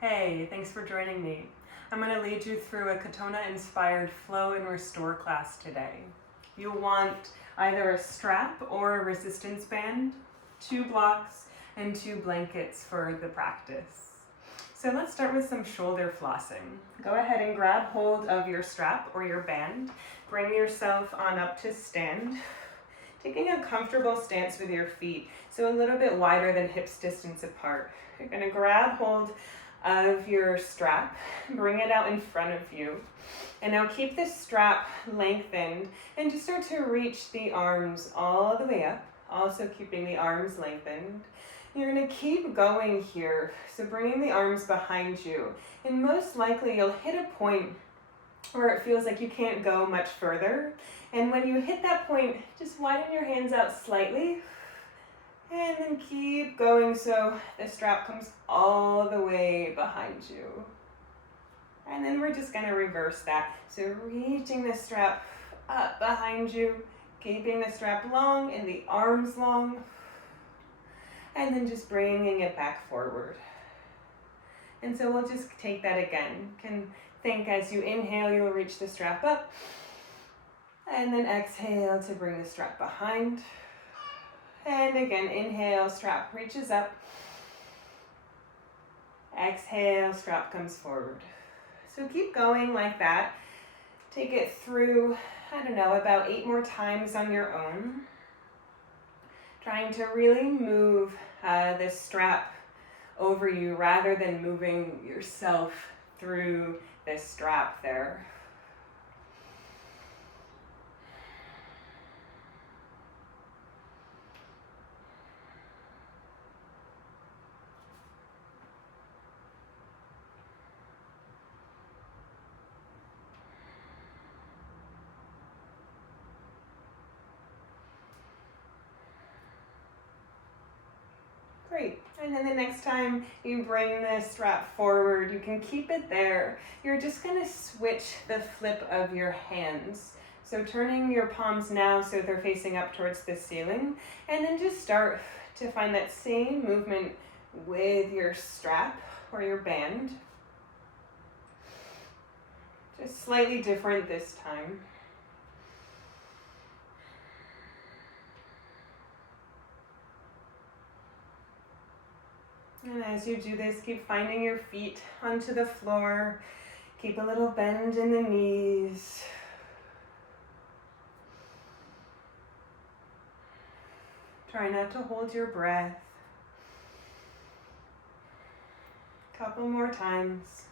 Hey, thanks for joining me. I'm going to lead you through a Katonah-inspired flow and restore class today. You'll want either a strap or a resistance band, 2 blocks, and 2 blankets for the practice. So let's start with some shoulder flossing. Go ahead and grab hold of your strap or your band. Bring yourself on up to stand. Taking a comfortable stance with your feet, so a little bit wider than hips distance apart. You're going to grab hold of your strap, bring it out in front of you, and now keep the strap lengthened and just start to reach the arms all the way up, also keeping the arms lengthened. You're going to keep going here, so bringing the arms behind you, and most likely you'll hit a point where it feels like you can't go much further, and when you hit that point, just widen your hands out slightly. And then keep going so the strap comes all the way behind you. And then we're just going to reverse that. So reaching the strap up behind you, keeping the strap long and the arms long. And then just bringing it back forward. And so we'll just take that again. Can think as you inhale, you'll reach the strap up. And then exhale to bring the strap behind. And again, inhale, strap reaches up. Exhale, strap comes forward. So keep going like that. Take it through, about 8 more times on your own. Trying to really move this strap over you rather than moving yourself through this strap there. Great. And then the next time you bring the strap forward, you can keep it there. You're just going to switch the flip of your hands. So turning your palms now so they're facing up towards the ceiling. And then just start to find that same movement with your strap or your band. Just slightly different this time. And as you do this, keep finding your feet onto the floor. Keep a little bend in the knees. Try not to hold your breath. Couple more times.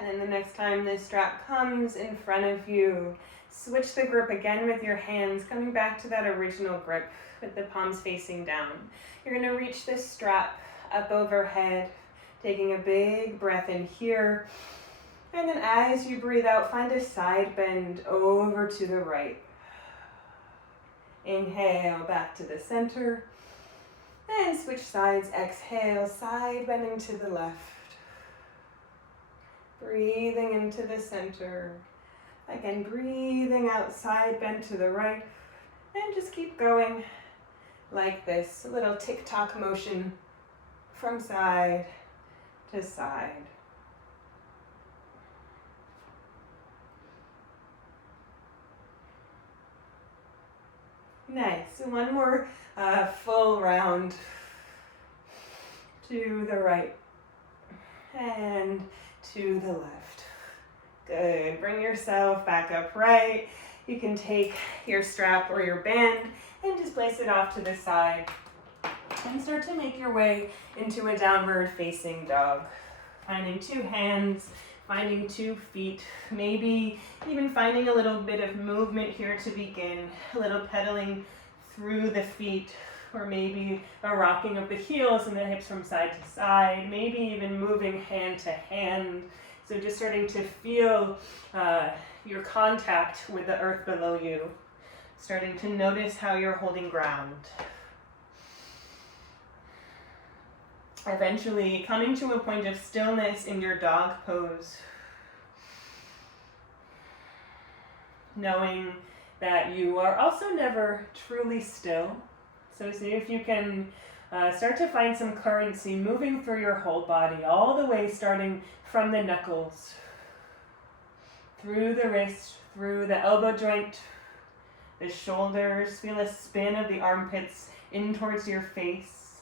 And then the next time this strap comes in front of you, switch the grip again with your hands, coming back to that original grip with the palms facing down. You're going to reach this strap up overhead, taking a big breath in here. And then as you breathe out, find a side bend over to the right. Inhale, back to the center. And switch sides, exhale, side bending to the left. Breathing into the center. Again, breathing out, side bend to the right. And just keep going like this. A little tick-tock motion from side to side. Nice. One more full round to the right and to the left. Good. Bring yourself back upright. You can take your strap or your band and just place it off to the side and start to make your way into a downward facing dog. Finding 2 hands, finding 2 feet, maybe even finding a little bit of movement here to begin, a little pedaling through the feet, or maybe a rocking of the heels and the hips from side to side, maybe even moving hand to hand. So just starting to feel your contact with the earth below you, starting to notice how you're holding ground. Eventually coming to a point of stillness in your dog pose. knowing that you are also never truly still. So see if you can start to find some currency moving through your whole body, all the way starting from the knuckles, through the wrist, through the elbow joint, the shoulders. Feel a spin of the armpits in towards your face.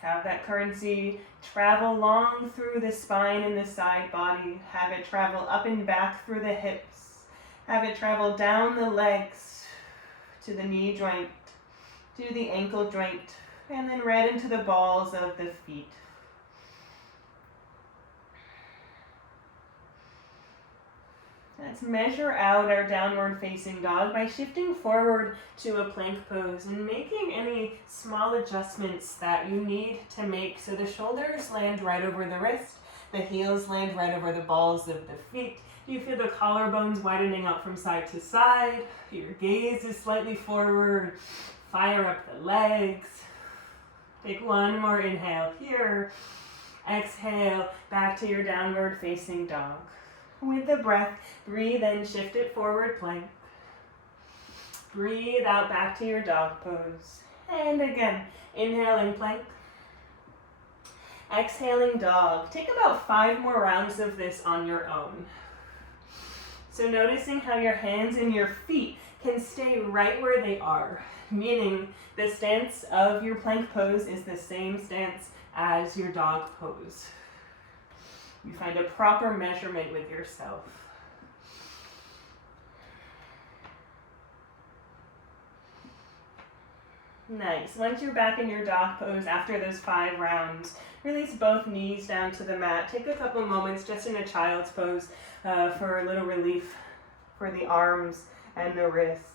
Have that currency travel long through the spine and the side body. Have it travel up and back through the hips. Have it travel down the legs to the knee joint, to the ankle joint, and then right into the balls of the feet. Let's measure out our downward facing dog by shifting forward to a plank pose and making any small adjustments that you need to make so the shoulders land right over the wrist, the heels land right over the balls of the feet. You feel the collarbones widening out from side to side. Your gaze is slightly forward. Fire up the legs. Take one more inhale here. Exhale back to your downward facing dog. With the breath, breathe in, shift it forward plank. Breathe out back to your dog pose. And again, inhaling plank. Exhaling dog. Take about 5 more rounds of this on your own. So noticing how your hands and your feet can stay right where they are, meaning the stance of your plank pose is the same stance as your dog pose. You find a proper measurement with yourself. Nice. Once you're back in your dog pose after those 5 rounds, release both knees down to the mat. Take a couple moments just in a child's pose for a little relief for the arms and the wrists.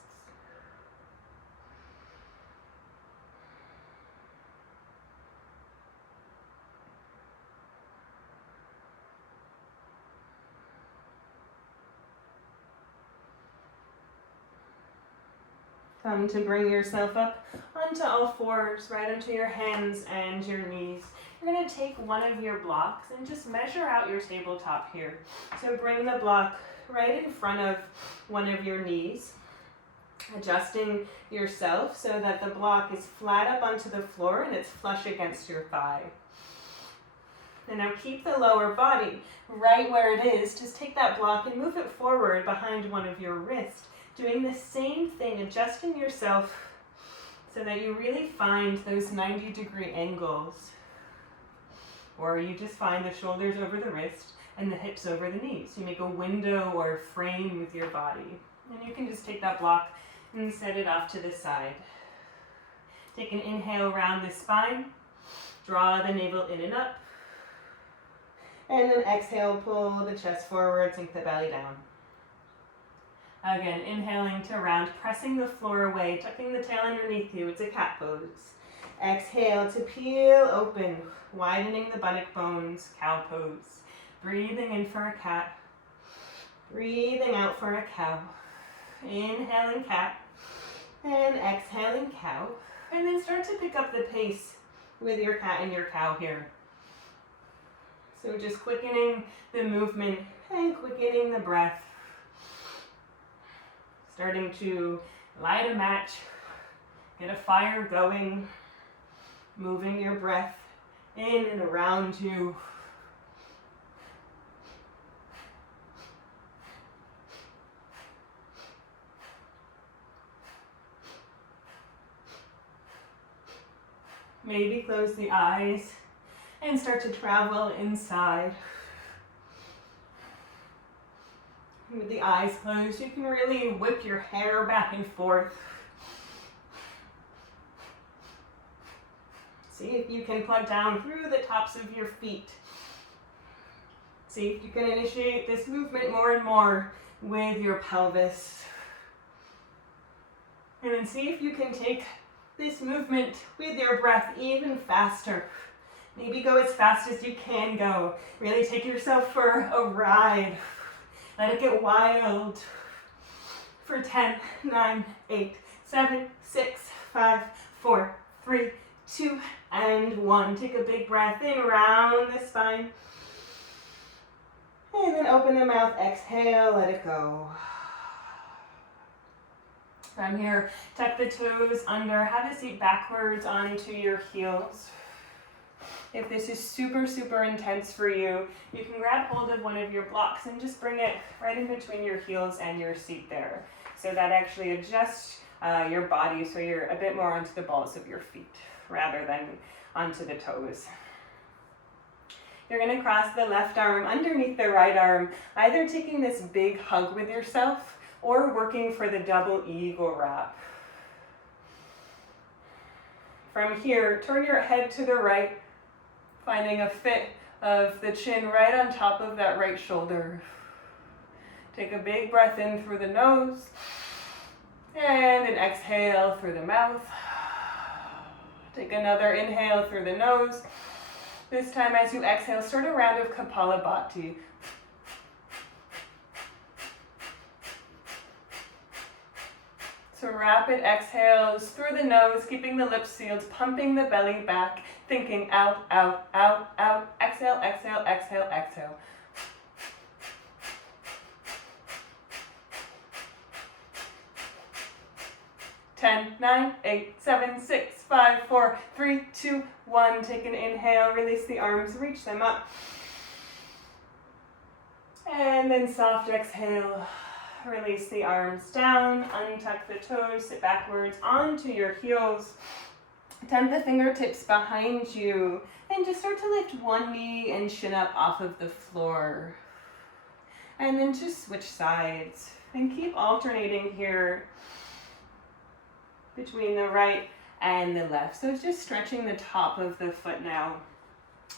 Come to bring yourself up onto all fours, right onto your hands and your knees. You're going to take one of your blocks and just measure out your tabletop here. So bring the block right in front of one of your knees, adjusting yourself so that the block is flat up onto the floor and it's flush against your thigh. And now keep the lower body right where it is. Just take that block and move it forward behind one of your wrists. Doing the same thing, adjusting yourself so that you really find those 90-degree angles. Or you just find the shoulders over the wrist and the hips over the knees. You make a window or frame with your body. And you can just take that block and set it off to the side. Take an inhale around the spine. Draw the navel in and up. And then exhale, pull the chest forward, sink the belly down. Again, inhaling to round, pressing the floor away, tucking the tail underneath you. It's a cat pose. Exhale to peel open, widening the buttock bones, cow pose. Breathing in for a cat. Breathing out for a cow. Inhaling cat. And exhaling cow. And then start to pick up the pace with your cat and your cow here. So just quickening the movement and quickening the breath. Starting to light a match, get a fire going, moving your breath in and around you. Maybe close the eyes and start to travel inside. With the eyes closed, you can really whip your hair back and forth. See if you can plug down through the tops of your feet. See if you can initiate this movement more and more with your pelvis. And then see if you can take this movement with your breath even faster. Maybe go as fast as you can go. Really take yourself for a ride. Let it get wild. For 10, 9, 8, 7, 6, 5, 4, 3, 2, and 1. Take a big breath in, round the spine. And then open the mouth, exhale, let it go. From here, tuck the toes under, have a seat backwards onto your heels. If this is super, super intense for you, you can grab hold of one of your blocks and just bring it right in between your heels and your seat there. So that actually adjusts your body so you're a bit more onto the balls of your feet rather than onto the toes. You're going to cross the left arm underneath the right arm, either taking this big hug with yourself or working for the double eagle wrap. From here, turn your head to the right, finding a fit of the chin right on top of that right shoulder. Take a big breath in through the nose, and an exhale through the mouth. Take another inhale through the nose. This time as you exhale, start a round of Kapalabhati. So rapid exhales through the nose, keeping the lips sealed, pumping the belly back, thinking out, out, out, out. Exhale, exhale, exhale, exhale. Ten, 9, 8, 7, 6, 5, 4, 3, 2, 1. Take an inhale, release the arms, reach them up. And then soft exhale. Release the arms down, untuck the toes, sit backwards onto your heels. Tuck the fingertips behind you and just start to lift one knee and chin up off of the floor. And then just switch sides and keep alternating here between the right and the left. So just stretching the top of the foot now,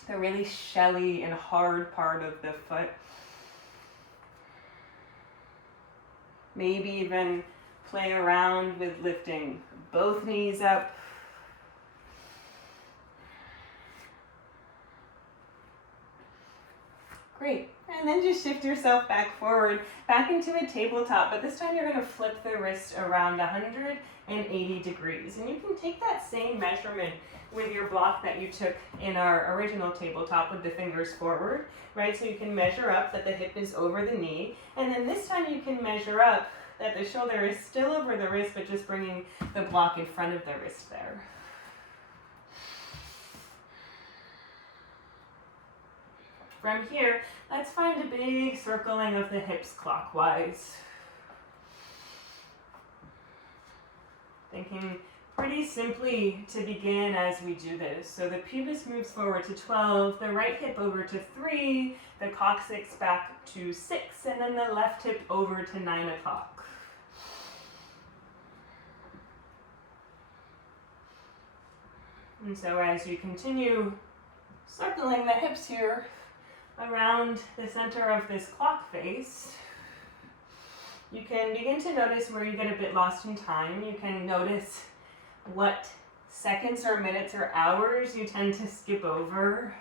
the really shelly and hard part of the foot. Maybe even play around with lifting both knees up. Great. And then just shift yourself back forward, back into a tabletop, but this time you're going to flip the wrist around 180 degrees. And you can take that same measurement with your block that you took in our original tabletop with the fingers forward, right? So you can measure up that the hip is over the knee, and then this time you can measure up that the shoulder is still over the wrist, but just bringing the block in front of the wrist there. From here, let's find a big circling of the hips clockwise. Thinking pretty simply to begin as we do this. So the pubis moves forward to 12, the right hip over to 3, the coccyx back to 6, and then the left hip over to 9 o'clock. And so as you continue circling the hips here around the center of this clock face, you can begin to notice where you get a bit lost in time. You can notice what seconds or minutes or hours you tend to skip over.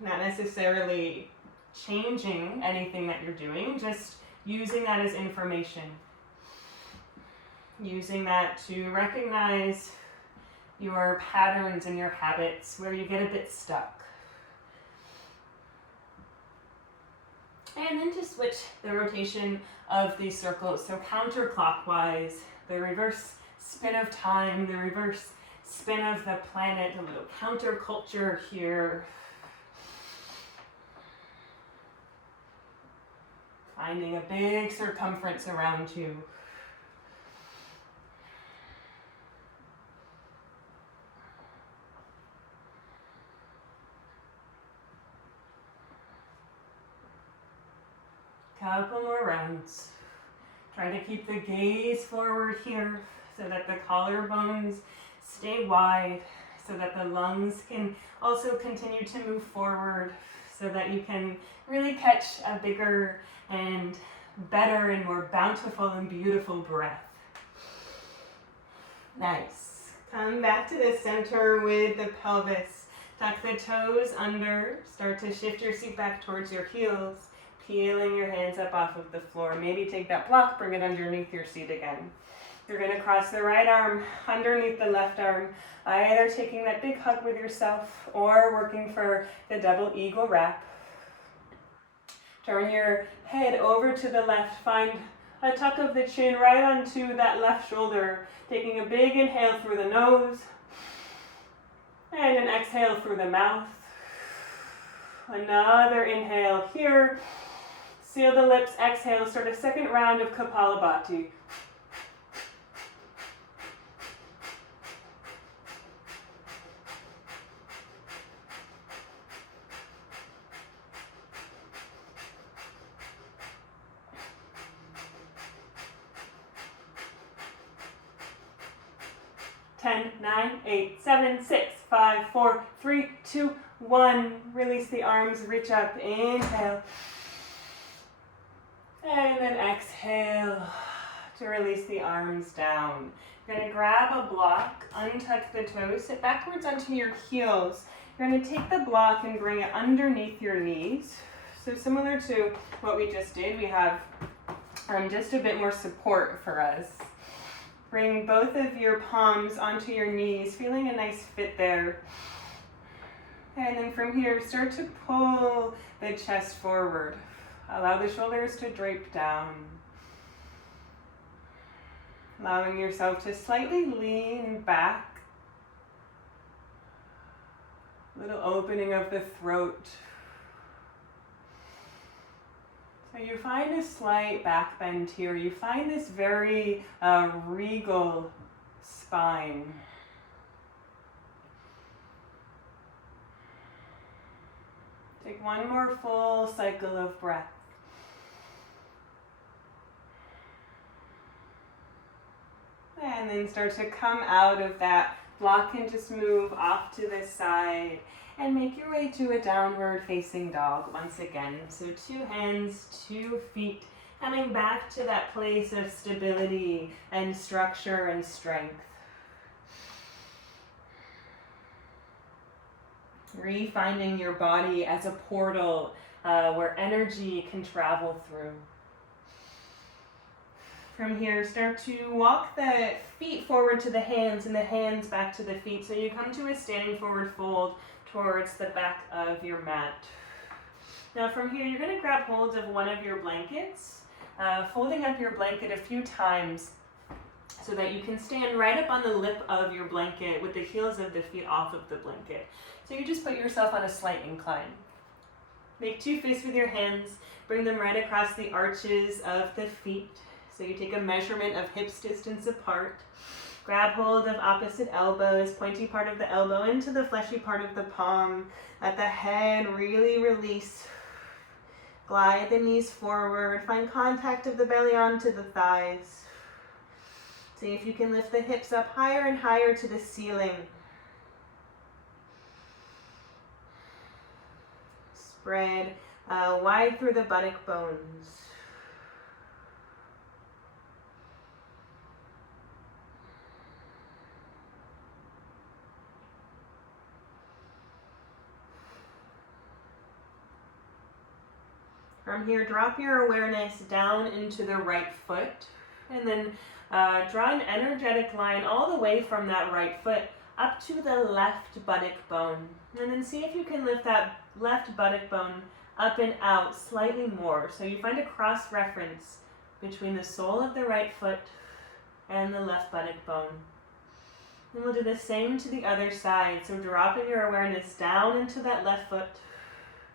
Not necessarily changing anything that you're doing, just using that as information. Using that to recognize your patterns and your habits where you get a bit stuck. And then to switch the rotation of these circles, so counterclockwise, the reverse spin of time, the reverse spin of the planet, a little counterculture here. Finding a big circumference around you. Couple more rounds. Try to keep the gaze forward here so that the collarbones stay wide, so that the lungs can also continue to move forward, so that you can really catch a bigger and better and more bountiful and beautiful breath. Nice. Come back to the center with the pelvis. Tuck the toes under. Start to shift your seat back towards your heels. Peeling your hands up off of the floor. Maybe take that block, bring it underneath your seat again. You're going to cross the right arm underneath the left arm, either taking that big hug with yourself or working for the double eagle wrap. Turn your head over to the left. Find a tuck of the chin right onto that left shoulder. Taking a big inhale through the nose and an exhale through the mouth. Another inhale here. Seal the lips, exhale. Start a second round of Kapalabhati. Ten, 9, 8, 7, 6, 5, 4, 3, 2, 1. Release the arms, reach up, inhale. And then exhale to release the arms down. You're going to grab a block, untuck the toes, sit backwards onto your heels. You're going to take the block and bring it underneath your knees. So similar to what we just did, we have just a bit more support for us. Bring both of your palms onto your knees, feeling a nice fit there. And then from here, start to pull the chest forward. Allow the shoulders to drape down. Allowing yourself to slightly lean back. Little opening of the throat. So you find a slight back bend here. You find this very regal spine. Take one more full cycle of breath. And then start to come out of that block and just move off to the side. And make your way to a downward facing dog once again. So 2 hands, 2 feet, coming back to that place of stability and structure and strength. Refinding your body as a portal where energy can travel through. From here, start to walk the feet forward to the hands and the hands back to the feet. So you come to a standing forward fold towards the back of your mat. Now from here, you're going to grab hold of one of your blankets, folding up your blanket a few times so that you can stand right up on the lip of your blanket with the heels of the feet off of the blanket. So you just put yourself on a slight incline. Make 2 fists with your hands, bring them right across the arches of the feet. So you take a measurement of hips distance apart. Grab hold of opposite elbows, pointy part of the elbow into the fleshy part of the palm. Let the head really release. Glide the knees forward. Find contact of the belly onto the thighs. See if you can lift the hips up higher and higher to the ceiling. Spread wide through the buttock bones. From here, drop your awareness down into the right foot, and then draw an energetic line all the way from that right foot up to the left buttock bone. And then see if you can lift that left buttock bone up and out slightly more. So you find a cross reference between the sole of the right foot and the left buttock bone. And we'll do the same to the other side. So dropping your awareness down into that left foot,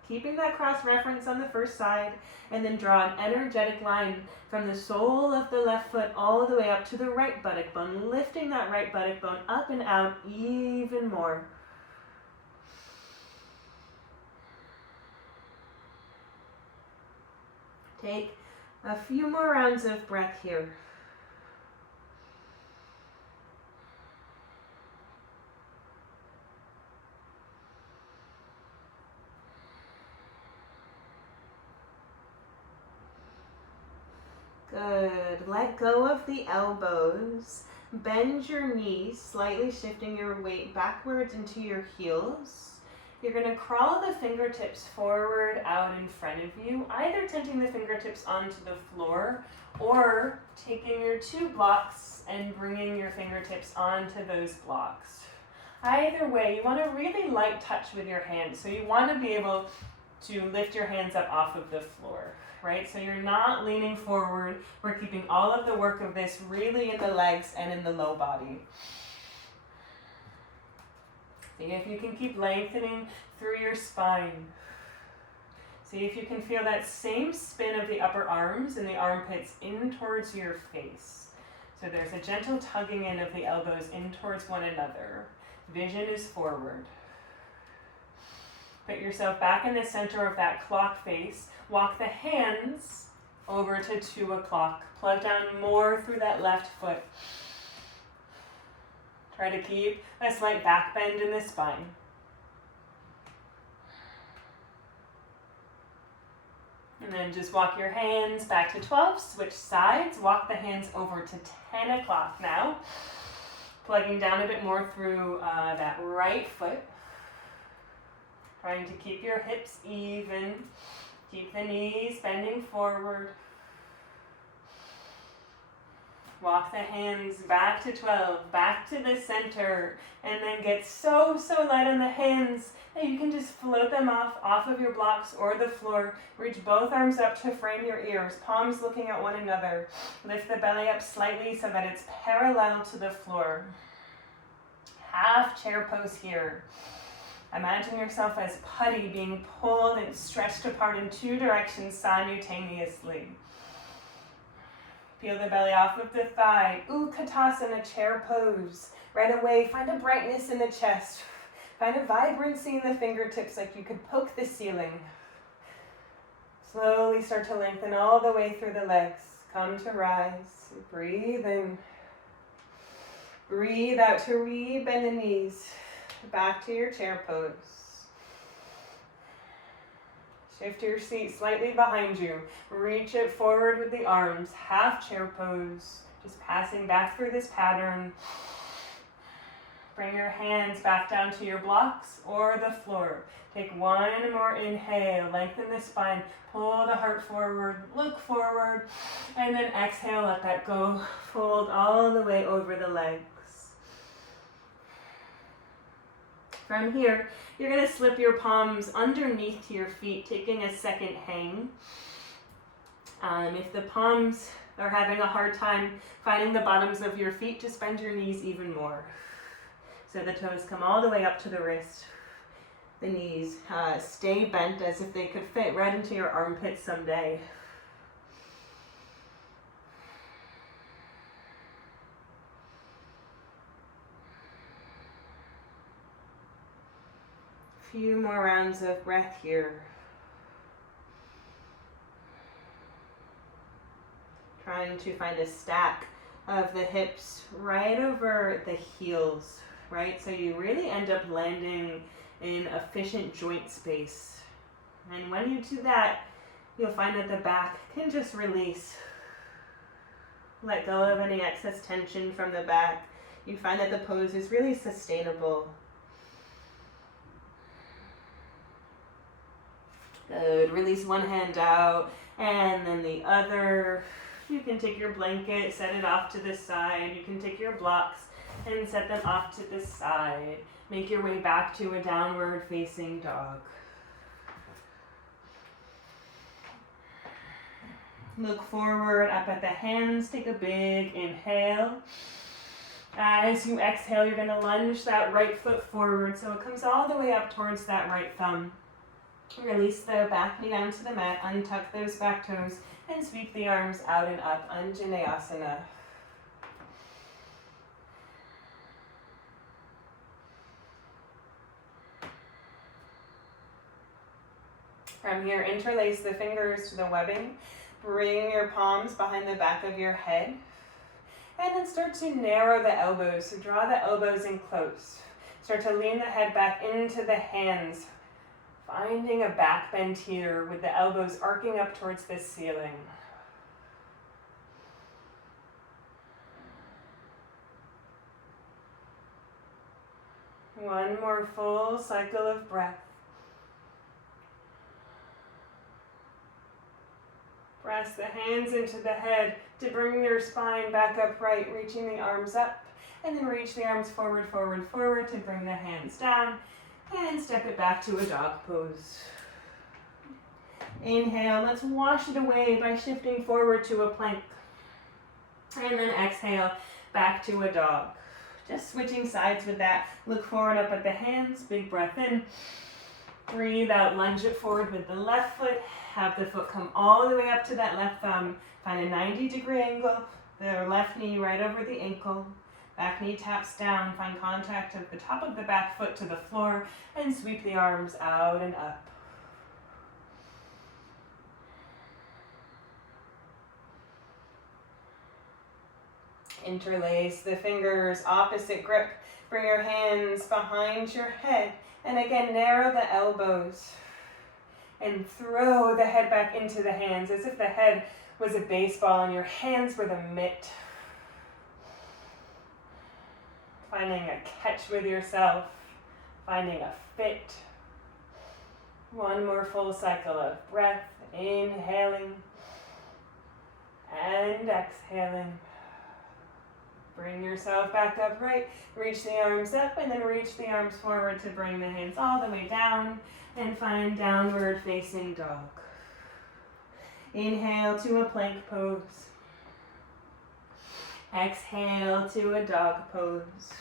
keeping that cross reference on the first side, and then draw an energetic line from the sole of the left foot all the way up to the right buttock bone, lifting that right buttock bone up and out even more. Take a few more rounds of breath here. Good. Let go of the elbows. Bend your knees, slightly shifting your weight backwards into your heels. You're going to crawl the fingertips forward out in front of you, either tenting the fingertips onto the floor or taking your 2 blocks and bringing your fingertips onto those blocks. Either way, you want a really light touch with your hands. So you want to be able to lift your hands up off of the floor, right? So you're not leaning forward. We're keeping all of the work of this really in the legs and in the low body. See if you can keep lengthening through your spine. See if you can feel that same spin of the upper arms and the armpits in towards your face. So there's a gentle tugging in of the elbows in towards one another. Vision is forward. Put yourself back in the center of that clock face. Walk the hands over to 2 o'clock. Plug down more through that left foot. Try to keep a slight back bend in the spine. And then just walk your hands back to 12, switch sides, walk the hands over to 10 o'clock now. Plugging down a bit more through that right foot. Trying to keep your hips even, keep the knees bending forward. Walk the hands back to 12, back to the center, and then get so light on the hands that you can just float them off of your blocks or the floor. Reach both arms up to frame your ears, palms looking at one another. Lift the belly up slightly so that it's parallel to the floor. Half chair pose here. Imagine yourself as putty being pulled and stretched apart in 2 directions simultaneously. Peel the belly off of the thigh. Ooh, Katasana, chair pose. Right away, find a brightness in the chest. Find a vibrancy in the fingertips like you could poke the ceiling. Slowly start to lengthen all the way through the legs. Come to rise. Breathe in. Breathe out to re-bend the knees. Back to your chair pose. Shift your seat slightly behind you. Reach it forward with the arms. Half chair pose. Just passing back through this pattern. Bring your hands back down to your blocks or the floor. Take one more inhale. Lengthen the spine. Pull the heart forward. Look forward. And then exhale. Let that go. Fold all the way over the legs. From here, you're going to slip your palms underneath your feet, taking a second hang. If the palms are having a hard time finding the bottoms of your feet, just bend your knees even more. So the toes come all the way up to the wrist. The knees stay bent as if they could fit right into your armpits someday. Few more rounds of breath here. Trying to find a stack of the hips right over the heels, right? So you really end up landing in efficient joint space. And when you do that, you'll find that the back can just release. Let go of any excess tension from the back. You find that the pose is really sustainable. Good. Release one hand out and then the other. You can take your blanket, set it off to the side. You can take your blocks and set them off to the side. Make your way back to a downward facing dog. Look forward, up at the hands. Take a big inhale. As you exhale, you're going to lunge that right foot forward so it comes all the way up towards that right thumb. Release the back knee down to the mat, untuck those back toes, and sweep the arms out and up, Anjaneyasana. From here, interlace the fingers to the webbing. Bring your palms behind the back of your head. And then start to narrow the elbows, so draw the elbows in close. Start to lean the head back into the hands. Finding a back bend here with the elbows arcing up towards the ceiling. One more full cycle of breath. Press the hands into the head to bring your spine back upright, reaching the arms up, and then reach the arms forward, forward, forward to bring the hands down. And step it back to a dog pose. Inhale, let's wash it away by shifting forward to a plank. And then exhale, back to a dog. Just switching sides with that. Look forward up at the hands, big breath in. Breathe out, lunge it forward with the left foot. Have the foot come all the way up to that left thumb. Find a 90-degree angle. The left knee right over the ankle. Back knee taps down. Find contact of the top of the back foot to the floor. And sweep the arms out and up. Interlace the fingers, opposite grip. Bring your hands behind your head. And again, narrow the elbows. And throw the head back into the hands as if the head was a baseball and your hands were the mitt. Finding a catch with yourself. Finding a fit. One more full cycle of breath. Inhaling. And exhaling. Bring yourself back upright, reach the arms up, and then reach the arms forward to bring the hands all the way down, and find downward facing dog. Inhale to a plank pose. Exhale to a dog pose.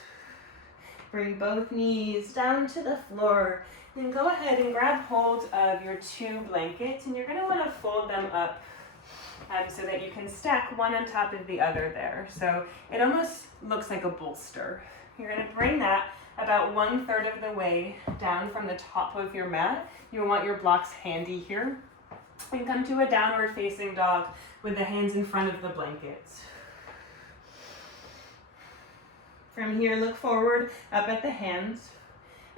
Bring both knees down to the floor. Then go ahead and grab hold of your two blankets, and you're going to want to fold them up so that you can stack one on top of the other there. So it almost looks like a bolster. You're going to bring that about 1/3 of the way down from the top of your mat. You'll want your blocks handy here. And come to a downward facing dog with the hands in front of the blankets. From here, look forward up at the hands.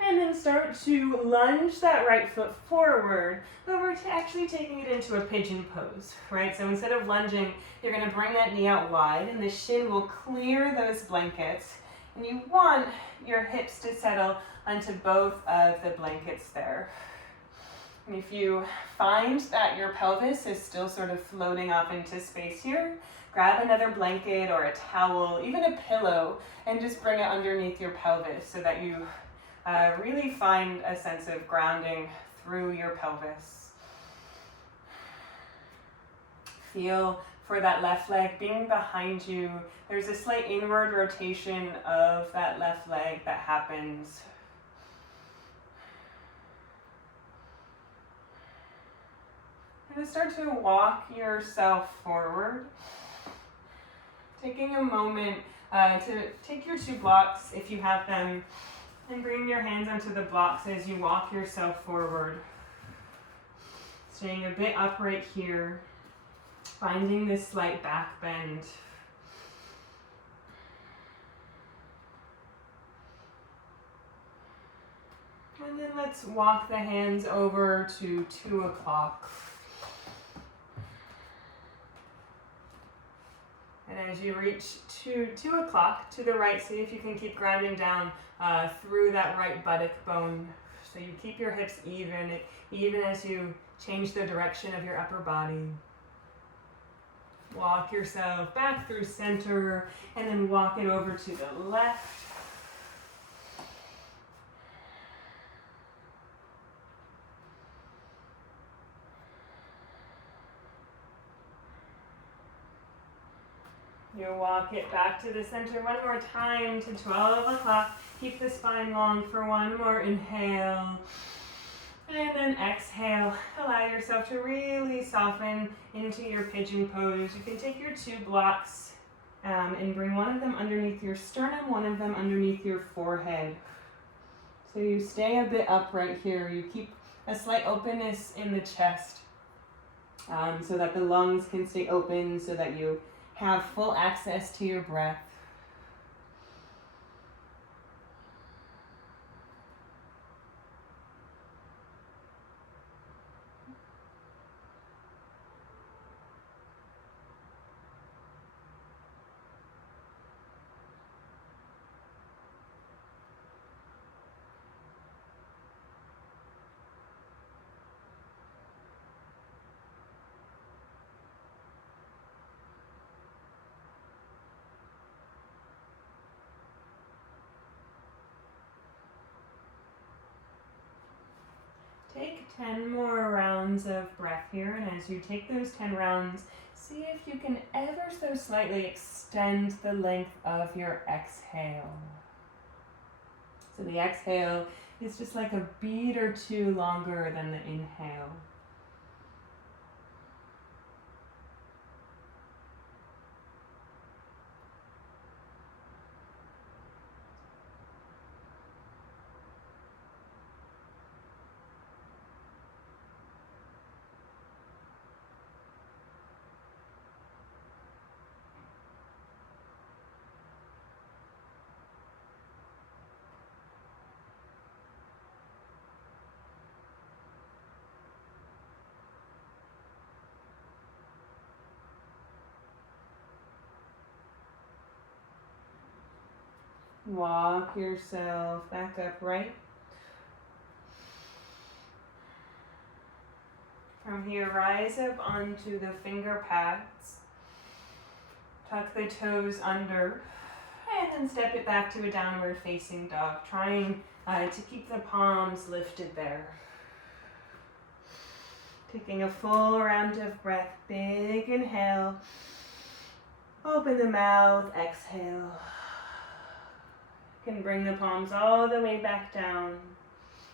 And then start to lunge that right foot forward over to actually taking it into a pigeon pose, right? So instead of lunging, you're going to bring that knee out wide and the shin will clear those blankets. And you want your hips to settle onto both of the blankets there. And if you find that your pelvis is still sort of floating off into space here, grab another blanket or a towel, even a pillow, and just bring it underneath your pelvis so that you really find a sense of grounding through your pelvis. Feel for that left leg being behind you. There's a slight inward rotation of that left leg that happens. And start to walk yourself forward. Taking a moment to take your two blocks, if you have them, and bring your hands onto the blocks as you walk yourself forward. Staying a bit upright here, finding this slight back bend. And then let's walk the hands over to 2 o'clock. And as you reach to 2 o'clock to the right, see if you can keep grounding down through that right buttock bone. So you keep your hips even as you change the direction of your upper body. Walk yourself back through center and then walk it over to the left. You walk it back to the center one more time to 12 o'clock. Keep the spine long for one more inhale. And then exhale. Allow yourself to really soften into your pigeon pose. You can take your two blocks and bring one of them underneath your sternum, one of them underneath your forehead. So you stay a bit upright here. You keep a slight openness in the chest so that the lungs can stay open, so that you have full access to your breath. Take 10 more rounds rounds of breath here, and as you take those 10 rounds, see if you can ever so slightly extend the length of your exhale. So the exhale is just like a beat or two longer than the inhale. Walk yourself back upright. From here, rise up onto the finger pads. Tuck the toes under, and then step it back to a downward facing dog, trying to keep the palms lifted there. Taking a full round of breath, big inhale. Open the mouth, exhale. You can bring the palms all the way back down.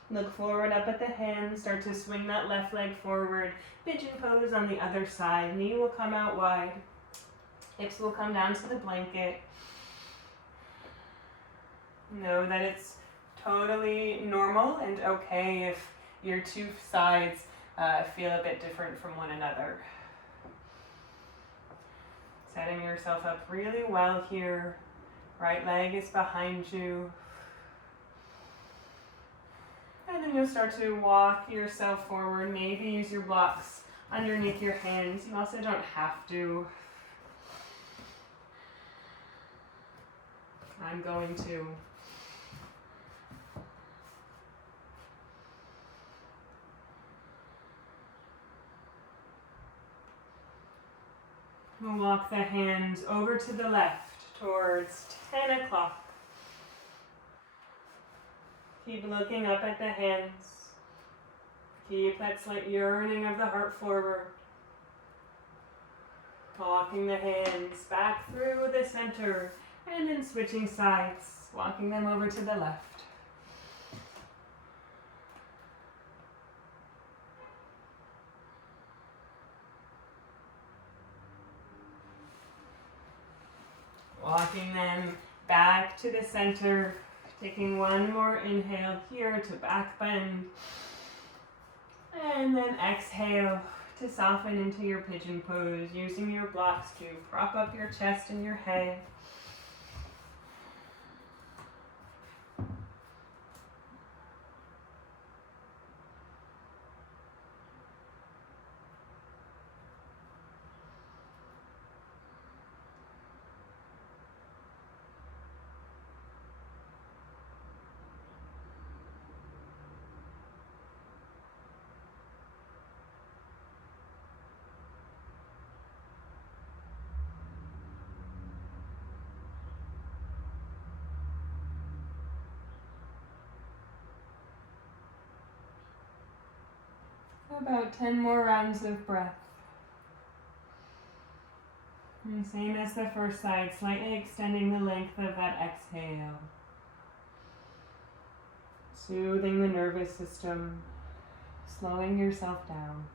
Look forward up at the hands. Start to swing that left leg forward. Pigeon pose on the other side. Knee will come out wide. Hips will come down to the blanket. Know that it's totally normal and okay if your two sides feel a bit different from one another. Setting yourself up really well here. Right leg is behind you. And then you'll start to walk yourself forward. Maybe use your blocks underneath your hands. You also don't have to. I'm going to. We'll walk the hands over to the left towards 10 o'clock. Keep looking up at the hands. Keep that slight yearning of the heart forward. Walking the hands back through the center and then switching sides, walking them over to the left. Walking them back to the center, taking one more inhale here to back bend. And then exhale to soften into your pigeon pose, using your blocks to prop up your chest and your head. About 10 more rounds of breath. And same as the first side, slightly extending the length of that exhale. Soothing the nervous system, slowing yourself down.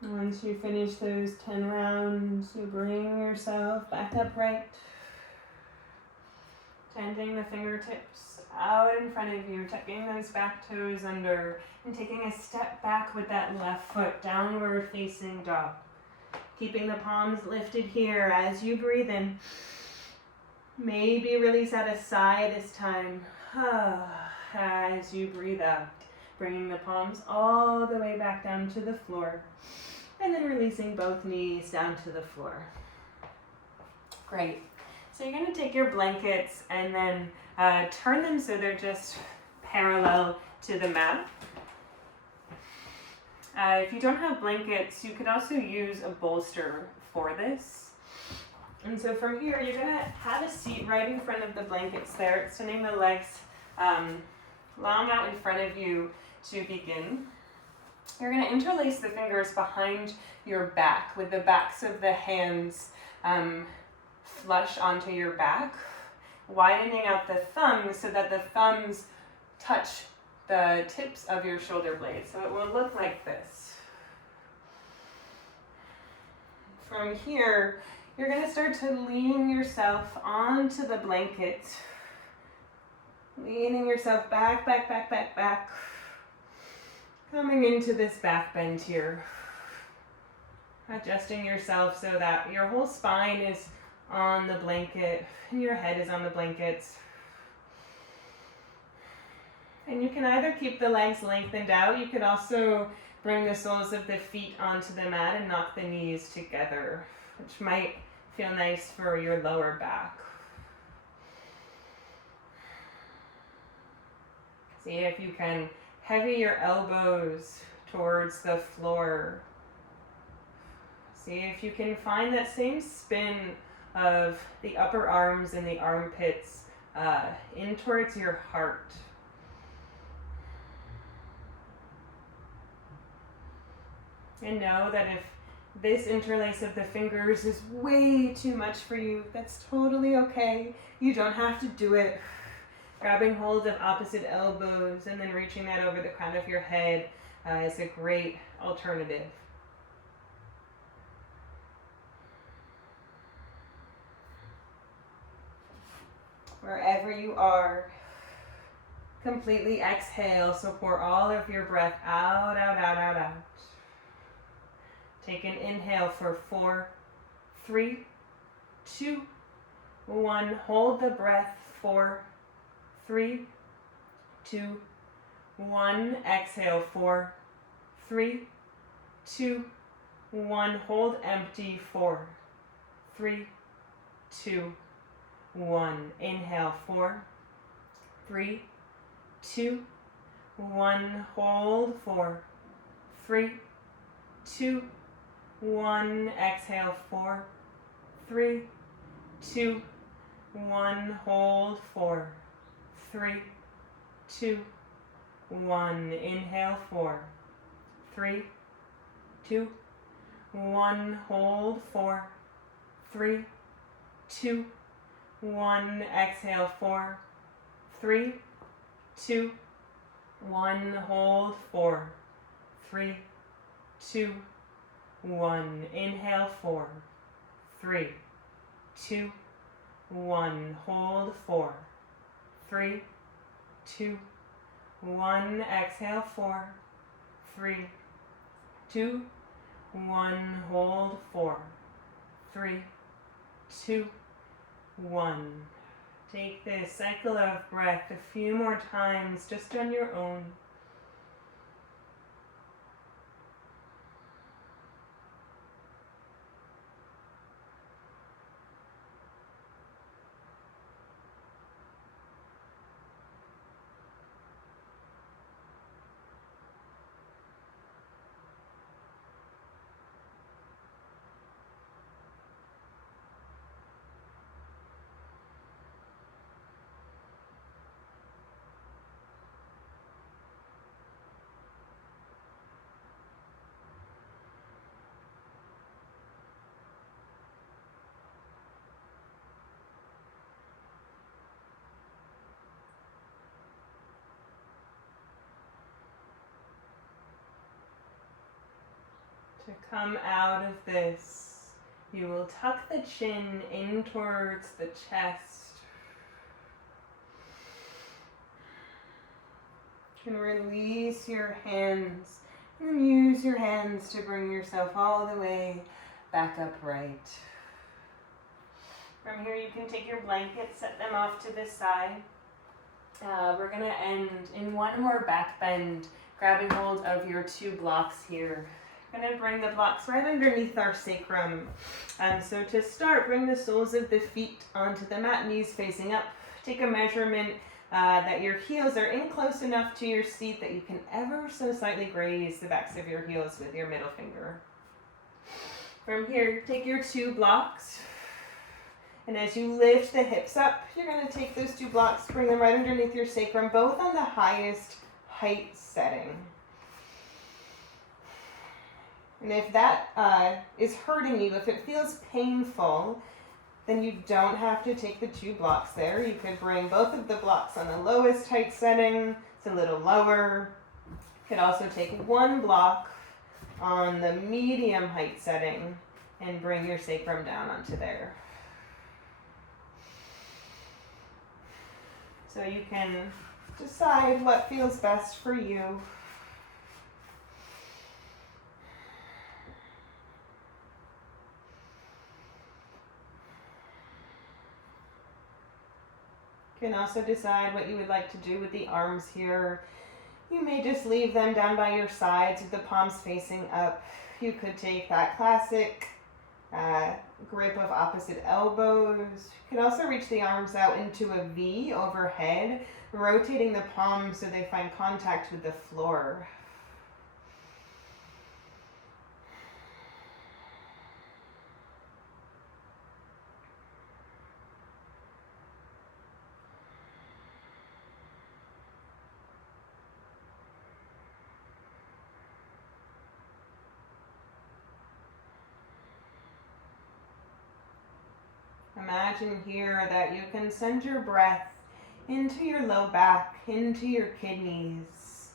Once you finish those 10 rounds, you bring yourself back upright, tending the fingertips out in front of you, tucking those back toes under, and taking a step back with that left foot, downward facing dog. Keeping the palms lifted here as you breathe in. Maybe release out a sigh this time as you breathe out, bringing the palms all the way back down to the floor. And then releasing both knees down to the floor. Great. So you're going to take your blankets and then turn them so they're just parallel to the mat. If you don't have blankets, you could also use a bolster for this. And so from here, you're going to have a seat right in front of the blankets there, extending the legs long out in front of you to begin. You're going to interlace the fingers behind your back with the backs of the hands flush onto your back, widening out the thumbs so that the thumbs touch the tips of your shoulder blades. So it will look like this. From here, you're going to start to lean yourself onto the blanket, leaning yourself back, back, back, back, back, coming into this back bend here, adjusting yourself so that your whole spine is on the blanket and your head is on the blankets. And you can either keep the legs lengthened out, you could also bring the soles of the feet onto the mat and knock the knees together, which might feel nice for your lower back. See if you can heavy your elbows towards the floor. See if you can find that same spin of the upper arms and the armpits in towards your heart. And know that if this interlace of the fingers is way too much for you, that's totally okay. You don't have to do it. Grabbing hold of opposite elbows and then reaching that over the crown of your head is a great alternative. Wherever you are, completely exhale, so pour all of your breath out, out, out, out, out. Take an inhale for 4, 3, 2, 1. Hold the breath. 4, 3, 2, 1. Exhale. 4, 3, 2, 1. Hold empty. 4, 3, 2, 1. Inhale. 4, 3, 2, 1. Hold. 4, 3, 2, 1. Exhale. 4, 3, 2, 1. Hold. 4, 3, 2, 1. Inhale. 4, 3, 2, 1. Hold. 4, 3, 2, 1. Exhale. 4, 3, 2, 1. Hold. 4, 3, 2, 1. Inhale. 4, 3, 2, 1. Hold. 4, 3, 2, 1. Exhale. 4, 3, 2, 1. Hold. 4, 3, 2, 1. Take this cycle of breath a few more times just on your own. To come out of this, you will tuck the chin in towards the chest. You can release your hands and use your hands to bring yourself all the way back upright. From here, you can take your blanket, set them off to the side. We're going to end in one more back bend, grabbing hold of your 2 blocks here. We're going to bring the blocks right underneath our sacrum. So to start, bring the soles of the feet onto the mat, knees facing up. Take a measurement that your heels are in close enough to your seat that you can ever so slightly graze the backs of your heels with your middle finger. From here, take your 2 blocks. And as you lift the hips up, you're going to take those 2 blocks, bring them right underneath your sacrum, both on the highest height setting. And if that is hurting you, if it feels painful, then you don't have to take the 2 blocks there. You could bring both of the blocks on the lowest height setting. It's a little lower. You could also take 1 block on the medium height setting and bring your sacrum down onto there. So you can decide what feels best for you. You can also decide what you would like to do with the arms here. You may just leave them down by your sides with the palms facing up. You could take that classic grip of opposite elbows. You could also reach the arms out into a V overhead, rotating the palms so they find contact with the floor. Imagine here that you can send your breath into your low back, into your kidneys.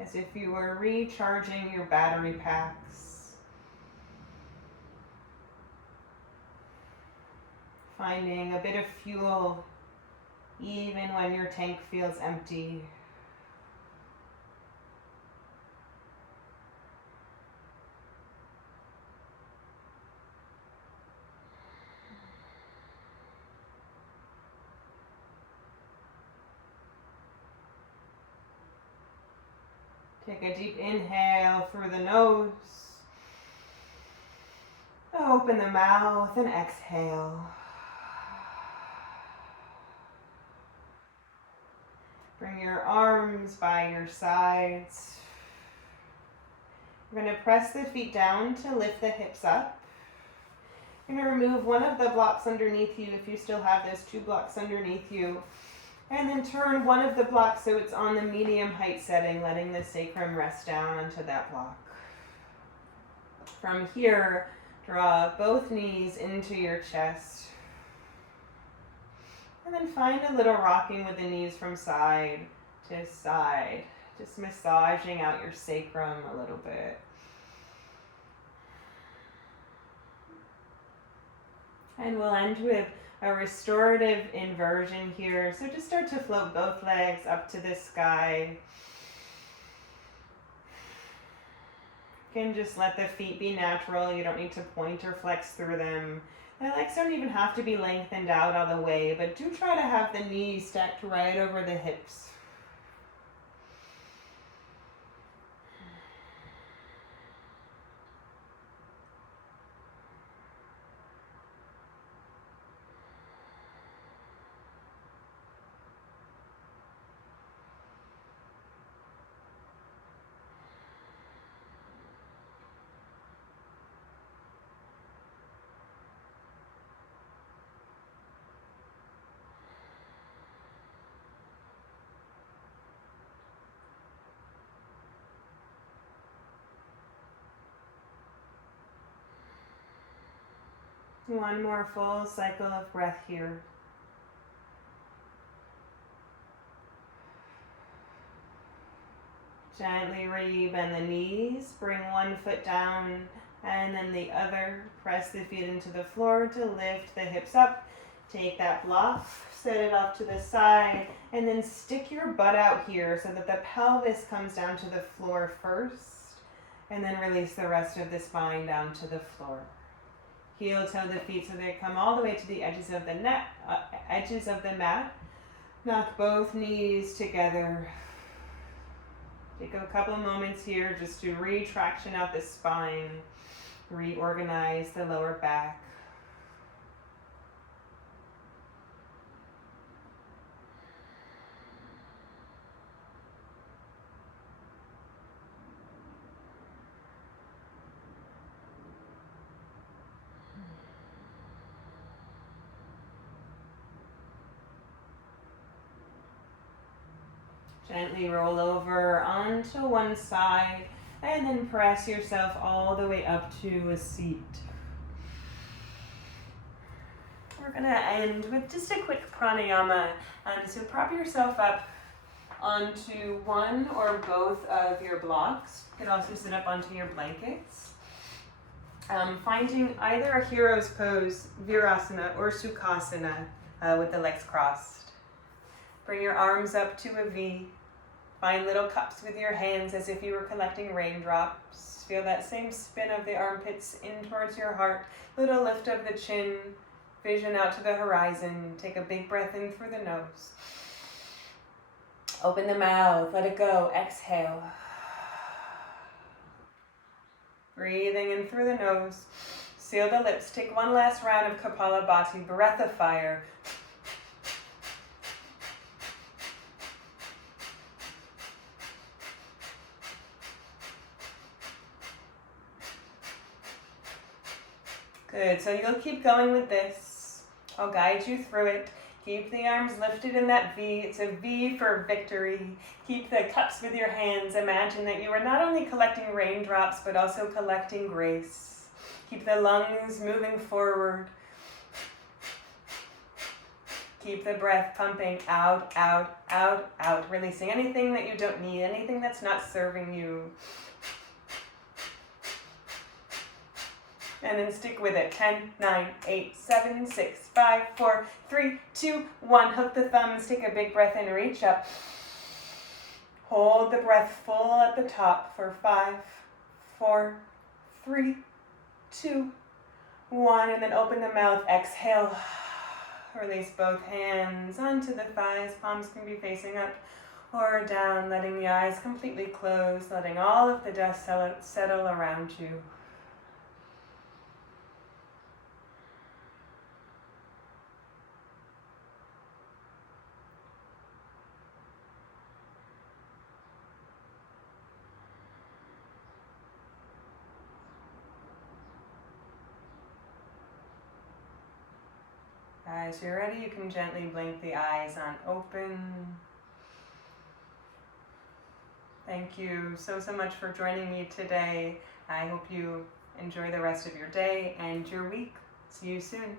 As if you were recharging your battery packs. Finding a bit of fuel even when your tank feels empty. Take a deep inhale through the nose. Open the mouth and exhale. Bring your arms by your sides. You're going to press the feet down to lift the hips up. You're going to remove one of the blocks underneath you if you still have those 2 blocks underneath you. And then turn one of the blocks so it's on the medium height setting, letting the sacrum rest down onto that block. From here, draw both knees into your chest. And then find a little rocking with the knees from side to side, just massaging out your sacrum a little bit. And we'll end with a restorative inversion here. So just start to float both legs up to the sky. You can just let the feet be natural. You don't need to point or flex through them. The legs don't even have to be lengthened out all the way, but do try to have the knees stacked right over the hips. One more full cycle of breath here. Gently re-bend the knees, bring one foot down and then the other. Press the feet into the floor to lift the hips up. Take that block, set it off to the side, and then stick your butt out here so that the pelvis comes down to the floor first, and then release the rest of the spine down to the floor. Heel toe the feet so they come all the way to the edges of the mat. Knock both knees together. Take a couple of moments here just to retraction out the spine, reorganize the lower back. Gently roll over onto one side and then press yourself all the way up to a seat. We're going to end with just a quick pranayama. So prop yourself up onto one or both of your blocks. You can also sit up onto your blankets. Finding either a hero's pose, virasana, or sukhasana with the legs crossed. Bring your arms up to a V. Find little cups with your hands as if you were collecting raindrops. Feel that same spin of the armpits in towards your heart. Little lift of the chin. Vision out to the horizon. Take a big breath in through the nose. Open the mouth. Let it go. Exhale. Breathing in through the nose. Seal the lips. Take one last round of Kapalabhati. Breath of fire. Good, so you'll keep going with this. I'll guide you through it. Keep the arms lifted in that V. It's a V for victory. Keep the cups with your hands. Imagine that you are not only collecting raindrops, but also collecting grace. Keep the lungs moving forward. Keep the breath pumping out, out, out, out. Releasing anything that you don't need, anything that's not serving you. And then stick with it. 10, 9, 8, 7, 6, 5, 4, 3, 2, 1. Hook the thumbs. Take a big breath in. Reach up. Hold the breath full at the top for 5, 4, 3, 2, 1. And then open the mouth. Exhale. Release both hands onto the thighs. Palms can be facing up or down. Letting the eyes completely close. Letting all of the dust settle around you. As you're ready, you can gently blink the eyes on open. Thank you so much for joining me today. I hope you enjoy the rest of your day and your week. See you soon.